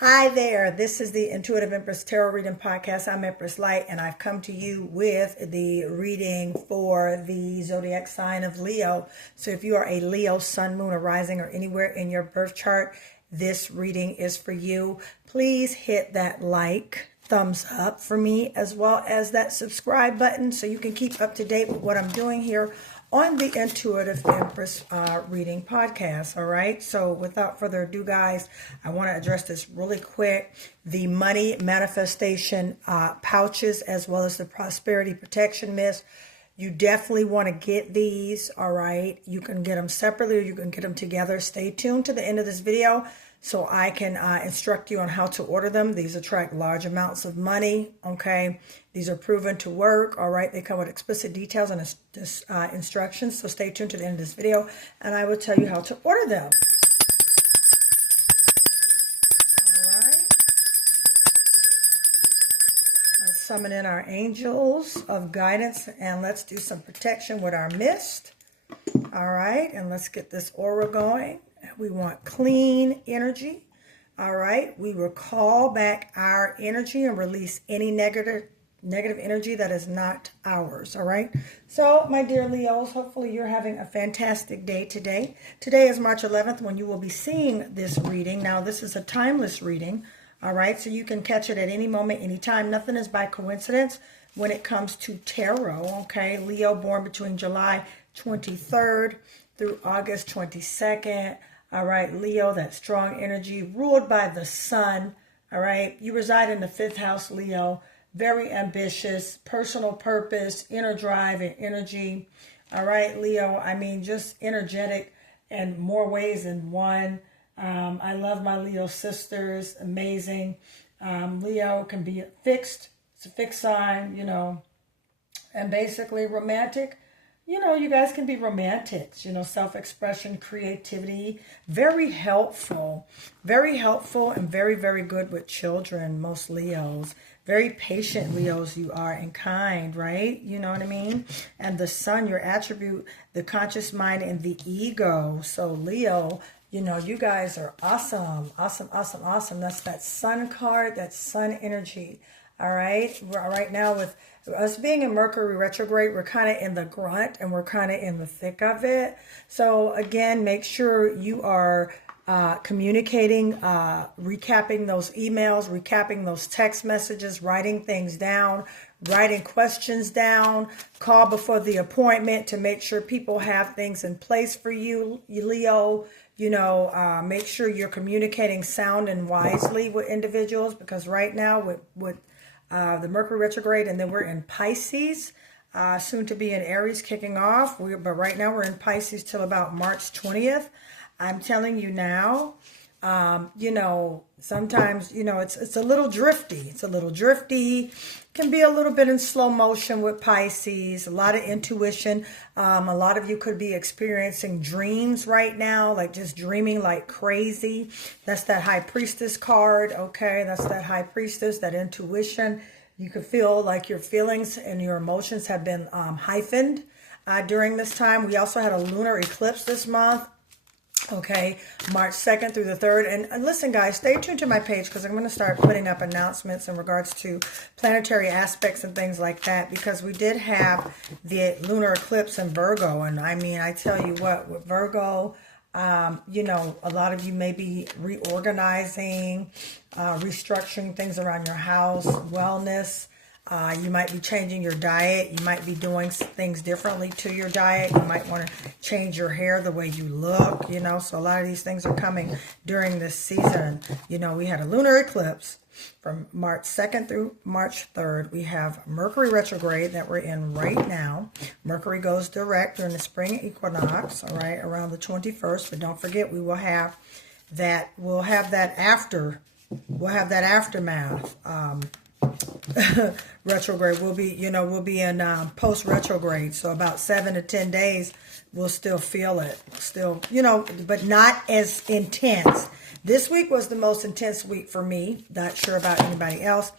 Hi there, this is the Intuitive Empress Tarot Reading Podcast. I'm Empress Light, and I've come to you with the reading for the zodiac sign of Leo. So if you are a Leo, sun, moon, or rising, or anywhere in your birth chart, this reading is for you. Please hit that thumbs up for me, as well as that subscribe button so you can keep up to date with what I'm doing here on the Intuitive Empress Reading Podcast. All right. So without further ado, guys, I want to address this really quick. The money manifestation pouches, as well as the prosperity protection mist. You definitely want to get these. All right. You can get them separately or you can get them together. Stay tuned to the end of this video so I can instruct you on how to order them. These attract large amounts of money, okay? These are proven to work, all right? They come with explicit details and instructions, so stay tuned to the end of this video, and I will tell you how to order them. All right. Let's summon in our angels of guidance, and let's do some protection with our mist. All right, and let's get this aura going. We want clean energy. All right, we will call back our energy and release any negative energy that is not ours. All right, so my dear Leos, hopefully you're having a fantastic day today. Today is March 11th when you will be seeing this reading. Now, this is a timeless reading. All right, so you can catch it at any moment, anytime. Nothing is by coincidence when it comes to tarot. Okay, Leo, born between July 23rd through August 22nd. All right, Leo, that strong energy, ruled by the sun. All right, you reside in the 5th house, Leo. Very ambitious, personal purpose, inner drive and energy. All right, Leo, I mean, just energetic in more ways than one. I love my Leo sisters, amazing. Leo can be fixed, it's a fixed sign, you know, and basically romantic. You know, you guys can be romantics, you know, self-expression, creativity, very helpful and very, very good with children, most Leos. Very patient Leos you are and kind, right? You know what I mean? And the sun, your attribute, the conscious mind and the ego. So Leo, you know, you guys are awesome, awesome, awesome, awesome. That's that sun card, that sun energy. All right. Right now with us being in Mercury retrograde, we're kind of in the grunt and we're kind of in the thick of it. So again, make sure you are communicating, recapping those emails, recapping those text messages, writing things down, writing questions down, call before the appointment to make sure people have things in place for you, Leo. You know, make sure you're communicating sound and wisely with individuals, because right now with the Mercury retrograde, and then we're in Pisces, soon to be in Aries kicking off. But right now we're in Pisces till about March 20th. I'm telling you now, you know, sometimes, you know, it's a little drifty. It's a little drifty. Can be a little bit in slow motion with Pisces. A lot of intuition. A lot of you could be experiencing dreams right now, like just dreaming like crazy. That's that High Priestess card, okay? That's that High Priestess, that intuition. You could feel like your feelings and your emotions have been hyphened during this time. We also had a lunar eclipse this month. Okay, March 2nd through the 3rd. And listen, guys, stay tuned to my page, because I'm going to start putting up announcements in regards to planetary aspects and things like that, because we did have the lunar eclipse in Virgo. And I mean, I tell you what, with Virgo, you know, a lot of you may be reorganizing, restructuring things around your house, wellness. You might be changing your diet. You might be doing things differently to your diet. You might want to change your hair, the way you look, you know. So a lot of these things are coming during this season. You know, we had a lunar eclipse from March 2nd through March 3rd. We have Mercury retrograde that we're in right now. Mercury goes direct during the spring equinox, all right, around the 21st. But don't forget, we will have that, we'll have that aftermath. Retrograde will be, you know, we'll be in post retrograde, so about 7 to 10 days we'll still feel it, still, you know, but not as intense. This week was the most intense week for me. Not sure about anybody else,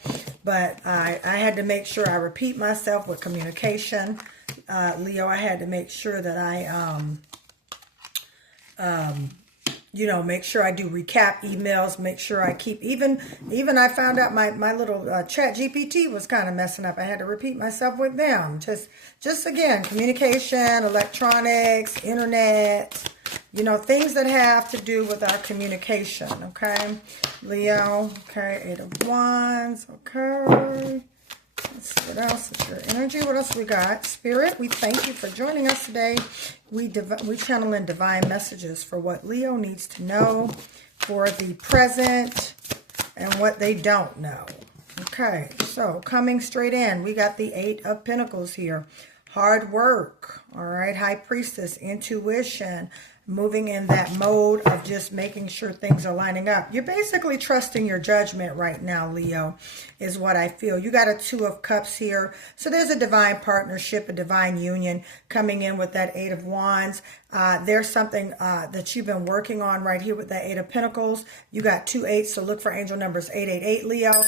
but I had to make sure I repeat myself with communication. Leo, I had to make sure that I you know, make sure I do recap emails, make sure I keep, even I found out my little chat GPT was kind of messing up. I had to repeat myself with them. Just again, communication, electronics, internet, you know, things that have to do with our communication, okay? Leo, okay, 8 of Wands, okay. Let's see what else is your energy. What else we got? Spirit, we thank you for joining us today. We channel in divine messages for what Leo needs to know for the present and what they don't know. Okay, so coming straight in, we got the 8 of Pentacles here. Hard work, all right? High Priestess, intuition, moving in that mode of just making sure things are lining up. You're basically trusting your judgment right now, Leo, is what I feel. You got a 2 of Cups here. So there's a divine partnership, a divine union coming in with that 8 of Wands. There's something that you've been working on right here with that 8 of Pentacles. You got 2 8s, so look for angel numbers 888, Leo.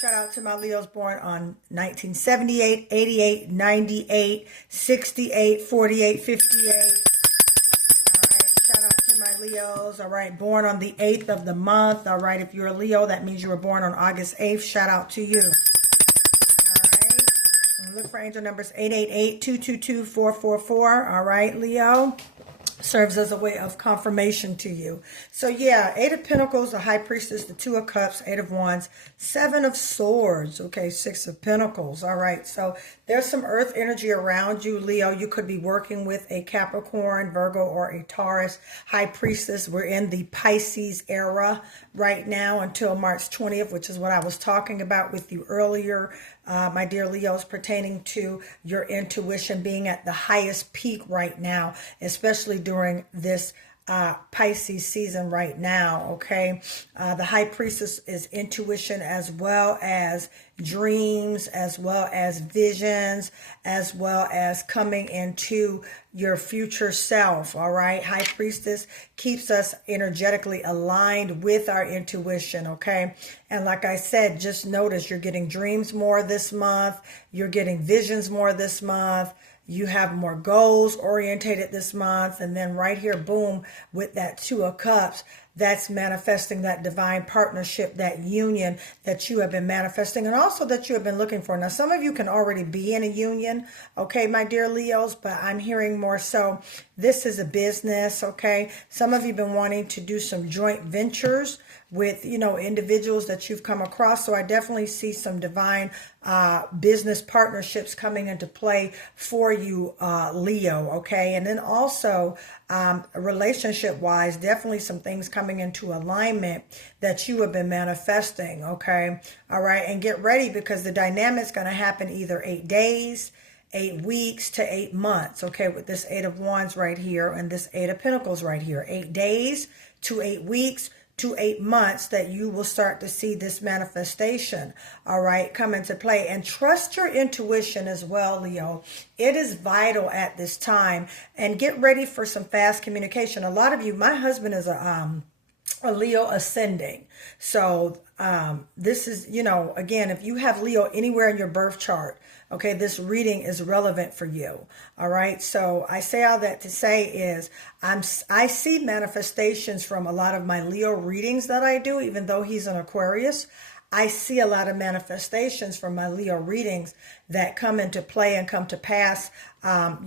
Shout out to my Leos born on 1978, 88, 98, 68, 48, 58. All right, shout out to my Leos. All right, born on the 8th of the month. All right, if you're a Leo, that means you were born on August 8th. Shout out to you. All right, and look for angel numbers 888, 222, 444. All right, Leo. Serves as a way of confirmation to you. So yeah, 8 of Pentacles, the High Priestess, the 2 of Cups, 8 of Wands, 7 of Swords, okay, 6 of Pentacles. All right, so there's some earth energy around you, Leo. You could be working with a Capricorn, Virgo, or a Taurus. High Priestess, we're in the Pisces era right now until March 20th, which is what I was talking about with you earlier, my dear Leos, pertaining to your intuition being at the highest peak right now, especially during this Pisces season right now, okay? The High Priestess is intuition as well as dreams, as well as visions, as well as coming into your future self, all right? High Priestess keeps us energetically aligned with our intuition, okay? And like I said, just notice you're getting dreams more this month. You're getting visions more this month. You have more goals orientated this month. And then right here, boom, with that 2 of Cups, that's manifesting that divine partnership, that union that you have been manifesting and also that you have been looking for. Now, some of you can already be in a union, okay, my dear Leos, but I'm hearing more so this is a business, okay? Some of you have been wanting to do some joint ventures with, you know, individuals that you've come across. So I definitely see some divine business partnerships coming into play for you, Leo, okay? And then also relationship-wise, definitely some things coming into alignment that you have been manifesting, okay? All right, and get ready because the dynamic's going to happen either 8 days, 8 weeks to 8 months, okay, with this 8 of Wands right here and this 8 of Pentacles right here. 8 days to 8 weeks to 8 months that you will start to see this manifestation, all right, come into play. And trust your intuition as well, Leo. It is vital at this time. And get ready for some fast communication. A lot of you, my husband is a Leo ascending. So this is, you know, again, if you have Leo anywhere in your birth chart, okay, this reading is relevant for you. All right. So I say all that to say is I see manifestations from a lot of my Leo readings that I do, even though he's an Aquarius. I see a lot of manifestations from my Leo readings that come into play and come to pass,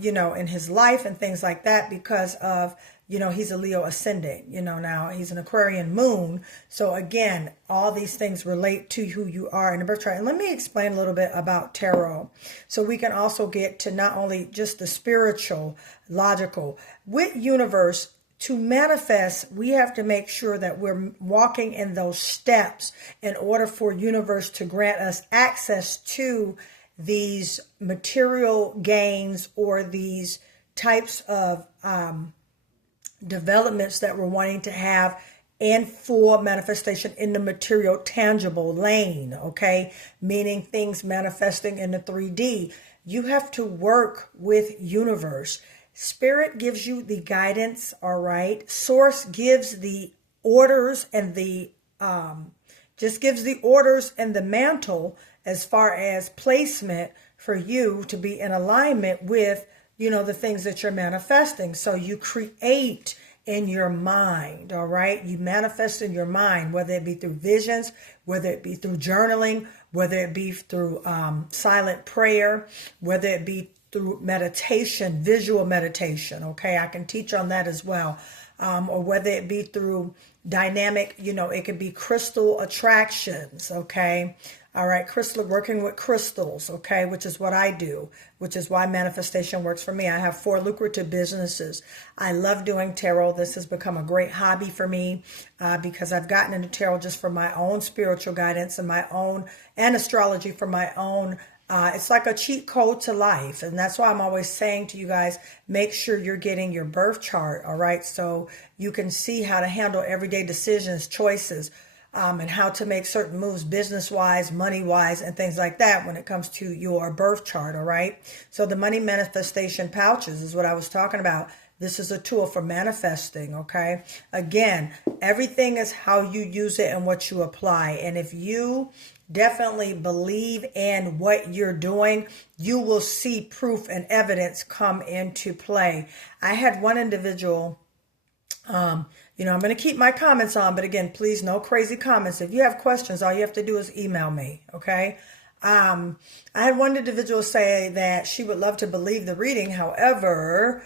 you know, in his life and things like that because of, you know, he's a Leo ascending, you know, now he's an Aquarian moon. So again, all these things relate to who you are in the birth chart. And let me explain a little bit about tarot. So we can also get to not only just the spiritual, logical. With universe, to manifest, we have to make sure that we're walking in those steps in order for universe to grant us access to these material gains or these types of developments that we're wanting to have in full manifestation in the material tangible lane, okay? Meaning things manifesting in the 3D. You have to work with universe. Spirit gives you the guidance, all right? Source gives the orders and the, just gives the orders and the mantle as far as placement for you to be in alignment with, you know, the things that you're manifesting. So you create in your mind, all right? You manifest in your mind, whether it be through visions, whether it be through journaling, whether it be through silent prayer, whether it be through meditation, visual meditation, okay? I can teach on that as well. Or whether it be through dynamic, it can be crystal attractions, okay? All right, working with crystals, okay, which is what I do, which is why manifestation works for me. I have 4 lucrative businesses. I love doing tarot. This has become a great hobby for me because I've gotten into tarot just for my own spiritual guidance and astrology for my own. It's like a cheat code to life. And that's why I'm always saying to you guys, make sure you're getting your birth chart, all right, so you can see how to handle everyday decisions, choices, and how to make certain moves business-wise, money-wise, and things like that when it comes to your birth chart, all right? So the money manifestation pouches is what I was talking about. This is a tool for manifesting, okay? Again, everything is how you use it and what you apply. And if you definitely believe in what you're doing, you will see proof and evidence come into play. I had one individual... I'm going to keep my comments on, but again, please, no crazy comments. If you have questions, all you have to do is email me, okay? I had one individual say that she would love to believe the reading. However,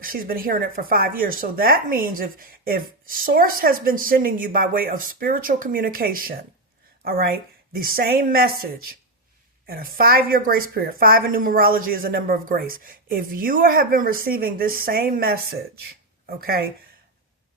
she's been hearing it for 5 years. So that means if Source has been sending you by way of spiritual communication, all right, the same message and a 5-year grace period, 5 in numerology is a number of grace. If you have been receiving this same message, okay,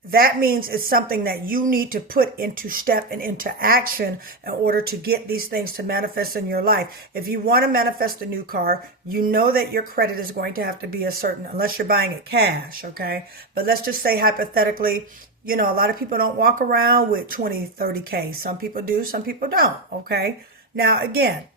that means it's something that you need to put into step and into action in order to get these things to manifest in your life. If you want to manifest a new car, you know that your credit is going to have to be a certain, unless you're buying it cash, okay? But let's just say hypothetically, a lot of people don't walk around with 20, 30K. Some people do, some people don't, okay? Now, again,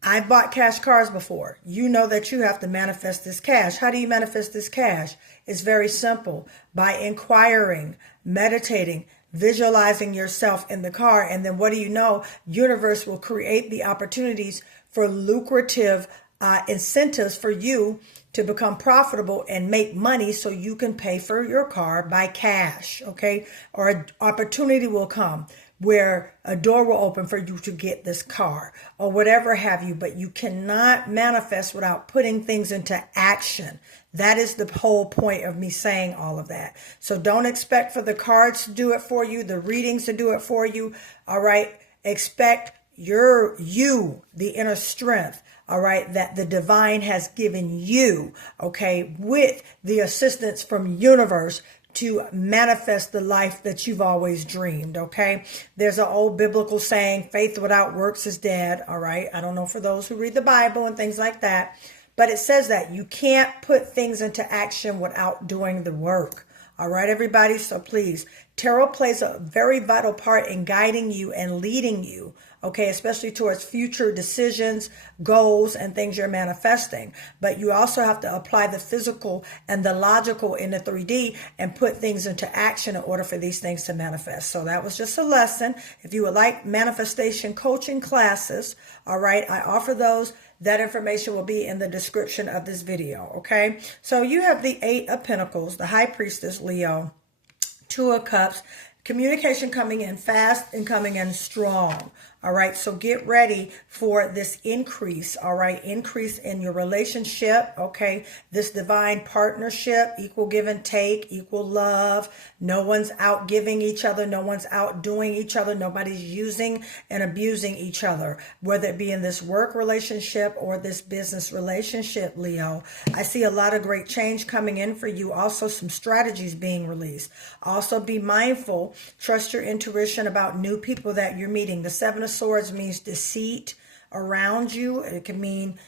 I bought cash cars before. You know that you have to manifest this cash. How do you manifest this cash? It's very simple. By inquiring, meditating, visualizing yourself in the car. And then what do you know? Universe will create the opportunities for lucrative incentives for you to become profitable and make money so you can pay for your car by cash, okay? Or an opportunity will come where a door will open for you to get this car or whatever have you, but you cannot manifest without putting things into action. That is the whole point of me saying all of that. So don't expect for the cards to do it for you, the readings to do it for you, all right? Expect the inner strength, all right, that the divine has given you, okay, with the assistance from universe to manifest the life that you've always dreamed, okay? There's an old biblical saying, faith without works is dead, all right? I don't know for those who read the Bible and things like that, but it says that you can't put things into action without doing the work, all right, everybody? So please, tarot plays a very vital part in guiding you and leading you, okay, especially towards future decisions, goals, and things you're manifesting. But you also have to apply the physical and the logical in the 3D and put things into action in order for these things to manifest. So that was just a lesson. If you would like manifestation coaching classes, all right, I offer those. That information will be in the description of this video, okay? So you have the 8 of Pentacles, the High Priestess, Leo, 2 of Cups, communication coming in fast and coming in strong. All right, so get ready for this increase, all right, increase in your relationship, okay, this divine partnership, equal give and take, equal love. No one's out giving each other. No one's outdoing each other. Nobody's using and abusing each other, whether it be in this work relationship or this business relationship, Leo. I see a lot of great change coming in for you. Also, some strategies being released. Also, be mindful. Trust your intuition about new people that you're meeting. The 7 of Swords means deceit around you. It can mean,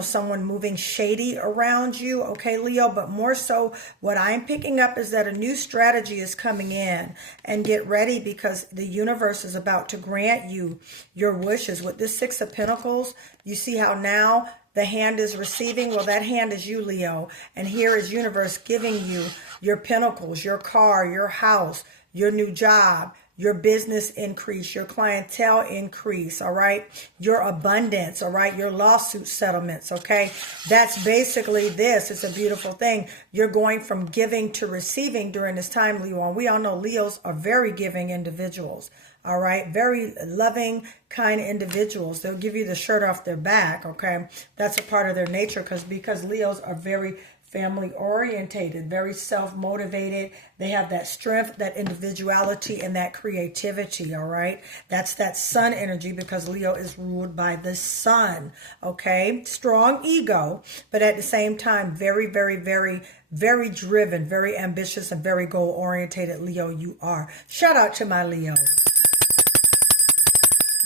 someone moving shady around you. Okay, Leo, but more so what I'm picking up is that a new strategy is coming in, and get ready because the universe is about to grant you your wishes. With this 6 of Pentacles, you see how now the hand is receiving. Well, that hand is you, Leo. And here is universe giving you your pentacles, your car, your house, your new job, your business increase, your clientele increase, all right? Your abundance, all right? Your lawsuit settlements, okay? That's basically this. It's a beautiful thing. You're going from giving to receiving during this time, Leo. And we all know Leos are very giving individuals. All right. Very loving, kind individuals. They'll give you the shirt off their back. Okay. That's a part of their nature because Leos are very family orientated, very self-motivated. They have that strength, that individuality, and that creativity. All right. That's that sun energy because Leo is ruled by the sun. Okay. Strong ego, but at the same time, very, very, very, very driven, very ambitious, and very goal orientated. Leo, you are. Shout out to my Leo.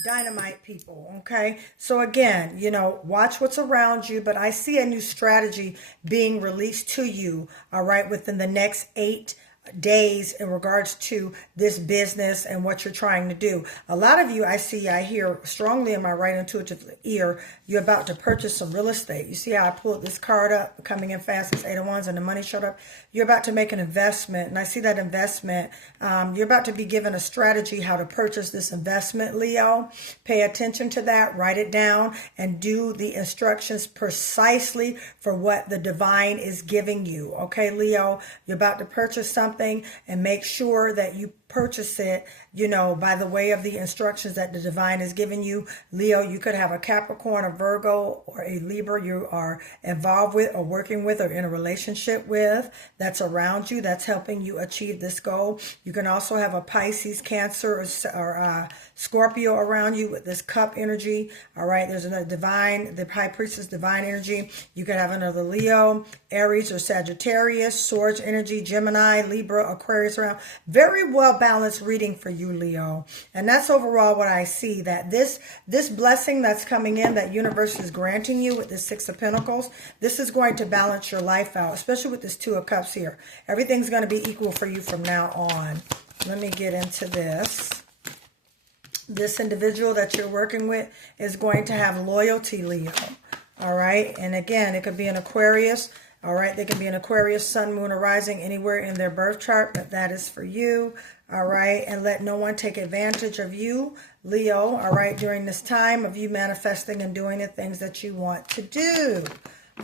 Dynamite people, okay? So again, watch what's around you, but I see a new strategy being released to you, all right, within the next 8 days in regards to this business and what you're trying to do. A lot of you, I hear strongly in my right intuitive ear, you're about to purchase some real estate. You see how I pulled this card up, coming in fast as 8 of Wands, and the money showed up. You're about to make an investment, and I see that investment. You're about to be given a strategy how to purchase this investment, Leo. Pay attention to that, write it down, and do the instructions precisely for what the divine is giving you. Okay, Leo, you're about to purchase something, and make sure that you purchase it, by the way of the instructions that the divine is giving you. Leo, you could have a Capricorn, a Virgo, or a Libra you are involved with or working with or in a relationship with that's around you, that's helping you achieve this goal. You can also have a Pisces, Cancer, or Scorpio around you with this cup energy. All right, there's another divine, the High Priestess divine energy. You could have another Leo, Aries, or Sagittarius, Swords energy, Gemini, Libra, Aquarius around. Very well balanced reading for you, Leo. And that's overall what I see, that this blessing that's coming in, that universe is granting you with this 6 of Pentacles, this is going to balance your life out, especially with this 2 of Cups here. Everything's going to be equal for you from now on. Let me get into this. This individual that you're working with is going to have loyalty, Leo. All right. And again, it could be an Aquarius. All right. They can be an Aquarius, sun, moon, or rising anywhere in their birth chart, but that is for you. All right. And let no one take advantage of you, Leo. All right. During this time of you manifesting and doing the things that you want to do.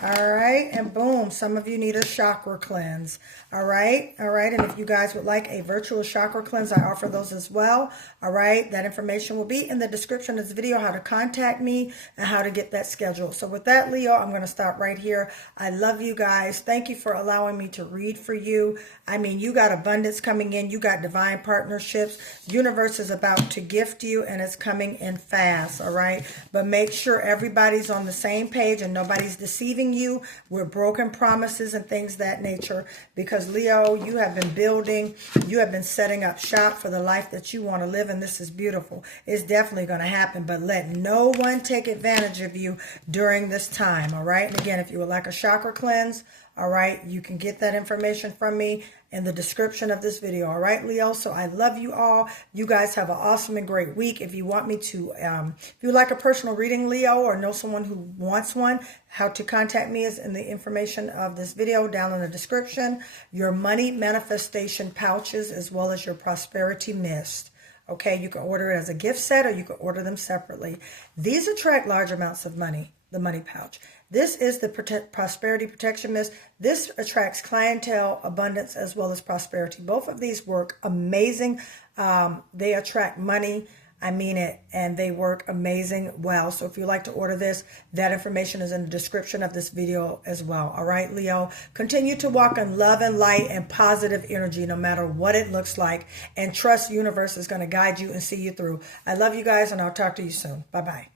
All right. And boom, some of you need a chakra cleanse. All right. All right. And if you guys would like a virtual chakra cleanse, I offer those as well. All right. That information will be in the description of this video, how to contact me and how to get that scheduled. So with that, Leo, I'm going to stop right here. I love you guys. Thank you for allowing me to read for you. I mean, you got abundance coming in. You got divine partnerships. Universe is about to gift you, and it's coming in fast. All right. But make sure everybody's on the same page and nobody's deceiving you with broken promises and things of that nature, because Leo, you have been building, you have been setting up shop for the life that you want to live, and this is beautiful. It's definitely going to happen, but let no one take advantage of you during this time. All right. And again, if you would like a chakra cleanse, all right, you can get that information from me in the description of this video. All right, Leo. So I love you all. You guys have an awesome and great week. If you want me to, if you like a personal reading, Leo, or know someone who wants one, how to contact me is in the information of this video down in the description. Your money manifestation pouches, as well as your prosperity mist. Okay, you can order it as a gift set, or you can order them separately. These attract large amounts of money, the money pouch. This is the prosperity protection mist. This attracts clientele, abundance, as well as prosperity. Both of these work amazing. They attract money. I mean it. And they work amazing well. So if you like to order this, that information is in the description of this video as well. All right, Leo. Continue to walk in love and light and positive energy, no matter what it looks like. And trust the universe is going to guide you and see you through. I love you guys, and I'll talk to you soon. Bye-bye.